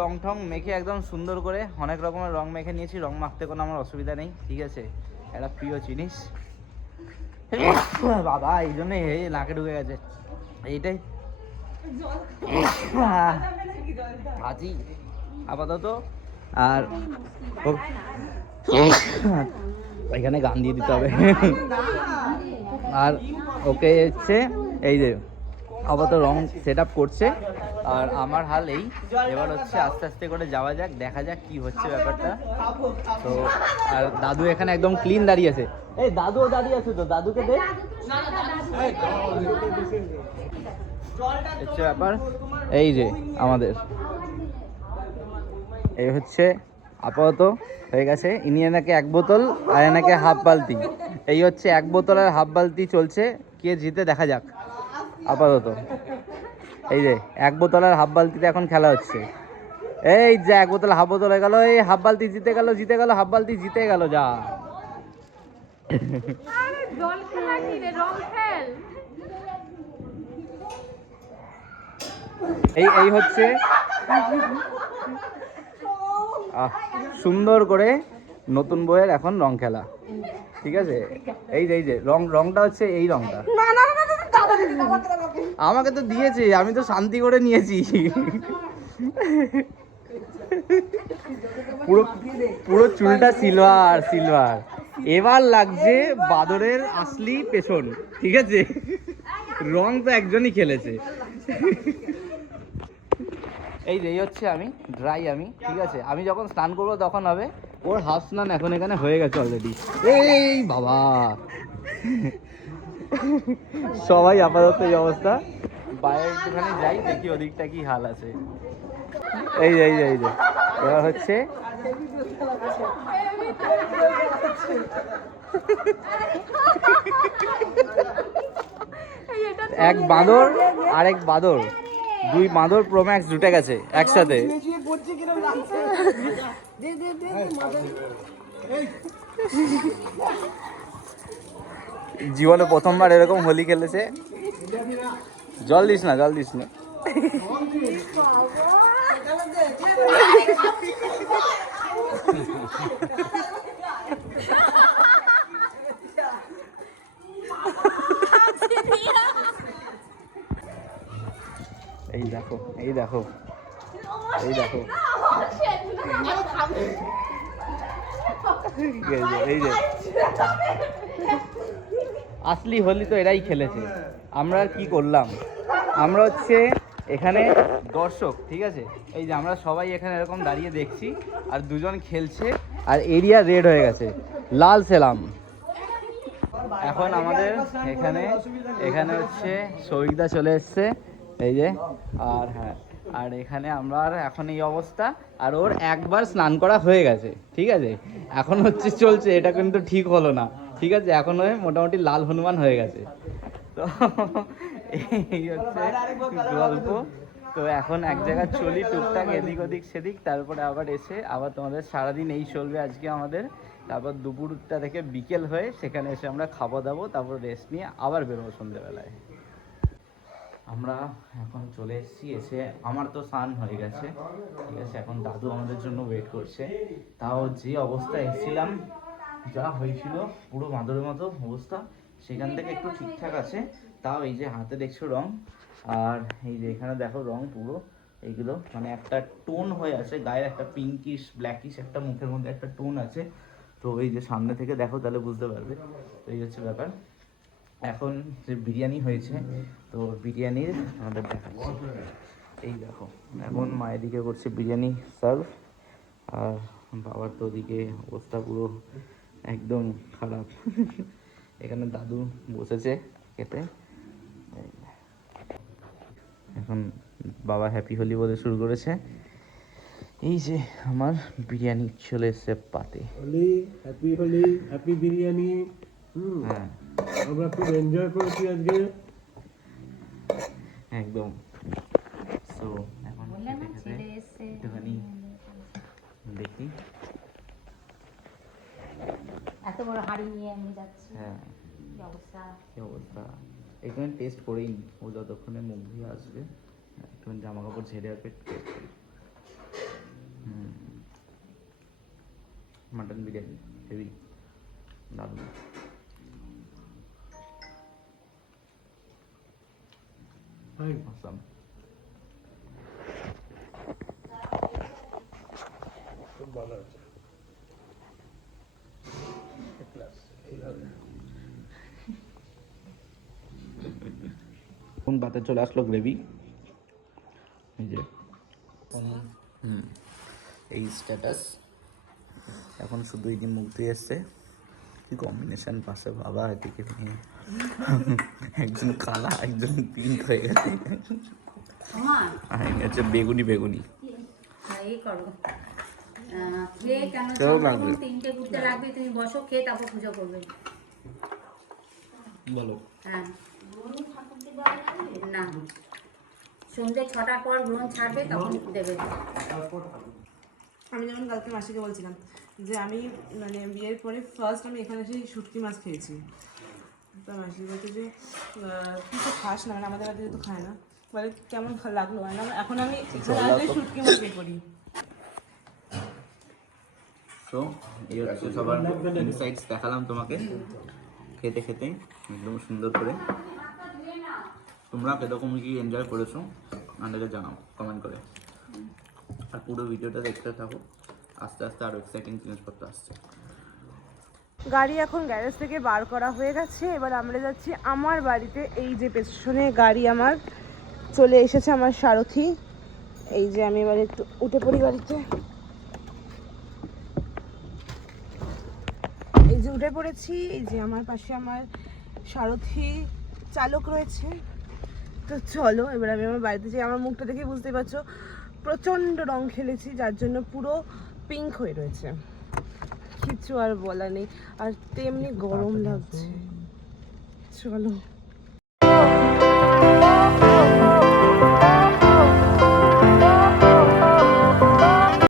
রং ঠং মেখে একদম সুন্দর করে অনেক রকমের রং মেখে নিয়েছি। রং মাখতে কোনো আমার অসুবিধা নেই, ঠিক আছে। একটা প্রিয় জিনিস বাবা, এই জন্য এই নাকে ঢুকে গেছে এইটাই আছি আপাতত। আর এখানে গান দিয়ে দিতে হবে। আর ওকে হচ্ছে এই যে আপাতত রং সেট আপ করছে। আর আমার হাল এই, এবার হচ্ছে আস্তে আস্তে করে যাওয়া যাক, দেখা যাক কি হচ্ছে ব্যাপারটা। তো আর দাদু এখানে একদম ক্লিন দাঁড়িয়ে আছে। এই দাদুও দাঁড়িয়ে আছে, তো দাদুকে দেখ হচ্ছে ব্যাপার। এই যে আমাদের এই হচ্ছে আপাতত হয়ে গেছে। ইনি এনাকে 1 বোতল আর এনাকে হাফ বালতি। এই হচ্ছে 1 বোতল আর হাফ বালতি চলছে, কে জিতে দেখা যাক আপাতত। এই যে 1 বোতল আর হাফ বালতিতে এখন খেলা হচ্ছে। এই যে 1 বোতল হাফ বোতল হয়ে গেল, এই হাফ বালতি জিতে গেল, হাফ বালতি জিতে গেল। যা এই হচ্ছে সুন্দর করে নতুন বইয়ের এখন রং খেলা, ঠিক আছে। এই যে রংটা হচ্ছে এই রংটা আমাকে তো দিয়েছে, আমি তো শান্তি করে নিয়েছি। পুরো পুরো চুলটা সিলভার। এবার লাগছে বাদরের আসলি পেছন, ঠিক আছে। রং তো একজনই খেলেছে। এই যে হচ্ছে আমি ড্রাই, আমি ঠিক আছে। আমি যখন স্নান করবো তখন হবে। ওর হাফ স্নান এখন এখানে হয়ে গেছে অলরেডি। এই বাবা, সবাই আপাতত এই অবস্থা। বাইরে একটুখানি যাই, দেখি ওদিকটা কি হাল আছে। এই যে এবার হচ্ছে এক বাঁদর আর এক বাঁদর, 2 বাঁদর প্রোম্যাক্স জুটে গেছে একসাথে। জীবনে প্রথমবার এরকম হোলি খেলেছে। জল দিস না এই দেখো এই যে আসলি হোলি তো এরাই খেলেছে, আমরা কি করলাম। আমরা হচ্ছে এখানে দর্শক, ঠিক আছে। এই যে আমরা সবাই এখানে এরকম দাঁড়িয়ে দেখছি, আর দুজন খেলছে, আর এরিয়া রেড হয়ে গেছে, লাল সেলাম। এখন আমাদের এখানে হচ্ছে সৌভিকদা চলে এসছে, এই যে। আর হ্যাঁ, আর এখানে আমরা এখন এই অবস্থা। আর ওর একবার স্নান করা হয়ে গেছে, ঠিক আছে। এখন হচ্ছে চলছে, এটা কিন্তু ঠিক হলো না, ঠিক আছে। এখন মোটামুটি লাল হনুমান হয়ে গেছে। তো এই হচ্ছে গল্প। তো এখন এক জায়গায় চলি টুকটাক এদিক ওদিক সেদিক, তারপরে আবার এসে আবার তোমাদের সারাদিন এই চলবে আজকে আমাদের। তারপর দুপুরটা থেকে বিকেল হয়ে সেখানে এসে আমরা খাওয়া দাবো, তারপর রেস্ট নিয়ে আবার বেরোবো সন্ধ্যেবেলায়। আমরা এখন চলে এসেছি, এসে আমার তো স্নান হয়ে গেছে, ঠিক আছে। এখন দাদু আমাদের জন্য ওয়েট করছে। তাও যে অবস্থায় এসেছিলাম, যা হয়েছিল পুরো মাদুরের মতো অবস্থা, সেখান থেকে একটু ঠিকঠাক আছে। তাও এই যে হাতে দেখছো রং, আর এই যে এখানে দেখো রং পুরো, এইগুলো মানে একটা টোন হয়ে আছে গায়ের, একটা পিঙ্কিশ ব্ল্যাকিশ একটা মুখের মধ্যে একটা টোন আছে। তো এই যে সামনে থেকে দেখো তাহলে বুঝতে পারবে। তো এই হচ্ছে ব্যাপার। এখন যে বিরিয়ানি হয়েছে, তো বিরিয়ানির আমাদের দেখাচ্ছি। এই দেখো এখন মায়ের দিকে করছে বিরিয়ানি সার্ভ, আর বাবার তো ওদিকে অবস্থা পুরো একদম খারাপ। এখানে দাদু বসেছে খেতে। এখন বাবা হ্যাপি হোলি বলে শুরু করেছে। এই যে আমার বিরিয়ানি চলে এসছে পাতে। হোলি, হ্যাপি বিরিয়ানি। হ্যাঁ, আমরা খুব এনজয় করেছি আজকে একদম। সো এখন একটুখানি দেখি। এত বড় হাড়ি নিয়ে আমি যাচ্ছি। হ্যাঁ, কি অবস্থা। এখানে টেস্ট করেই ও যতক্ষণে মুখ দিয়ে আসবে, একটুখানি জামা কাপড় ঝেড়ে আর পেট টেস্ট করি। মাটন বিরিয়ানি হেভি দারুণ। Awesome. খুব ভালো আছে ক্লাস এইভাবে কোন পাতে চলে আসলো গ্রেভি, এই যে এই স্ট্যাটাস। এখন শুধু এই যে মুখ দিয়ে এসছে, কি কম্বিনেশন পাশে বাবা, এদিকে মেয়ে। একজন কালা একজন পিঙ্ক হয়ে গেছে, আর এই হচ্ছে বেগুনি বেগুনি। এই করো খেয়ে কেন কেমন লাগবে? 3টে ঘুরতে লাগবে, তুমি বসো খেয়ে তারপর পুজো করবে। বলো। হ্যাঁ না, সন্ধ্যে 6টার পর গ্রহণ ছাড়বে তখন দেবে। আমি যেমন কালকে মাসিকে বলছিলাম যে আমি মানে বিয়ের পরে ফার্স্ট আমি এখানে এসে শুটকি মাছ খেয়েছি। তো মাসি বলছে যে তুই তো খাস না, মানে আমাদের বাড়িতে তো খায় না, বলে কেমন লাগলো। মানে এখন আমি এখানে আসলে শুটকি মাছ বিয়ে করি। তো এই হচ্ছে সবার ইনসাইটস দেখালাম তোমাকে খেতে খেতে একদম সুন্দর করে। তোমরা কীরকম কি এনজয় করেছো আমাদেরকে জানাও কমেন্ট করে, আর পুরো ভিডিওটা দেখতে থাকো, আস্তে আস্তে আরও এক্সাইটিং জিনিসপত্র আসছে। গাড়ি এখন গ্যারেজ থেকে বার করা হয়ে গেছে, এবার আমরা যাচ্ছি আমার বাড়িতে। এই যে পেছনে গাড়ি আমার চলে এসেছে, আমার সারথি। এই যে আমি এবার একটু উঠে পড়ি গাড়িতে, এই যে উঠে পড়েছি। এই যে আমার পাশে আমার সারথি চালক রয়েছে। তো চলো এবার আমি আমার বাড়িতে যাই। আমার মুখটা দেখে বুঝতে পারছো প্রচণ্ড রং খেলেছি, যার জন্য পুরো পিঙ্ক হয়ে রয়েছে, কিছু আর বলা নেই। আর তেমনি গরম লাগছে। চলো